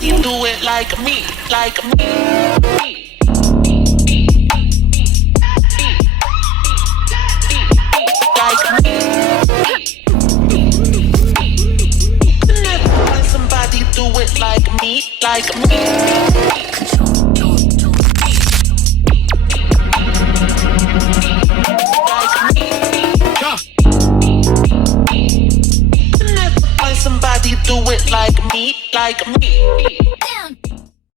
You do it like me, like me. Like me. Never find somebody do it like me, like me. Somebody do it like me, like me.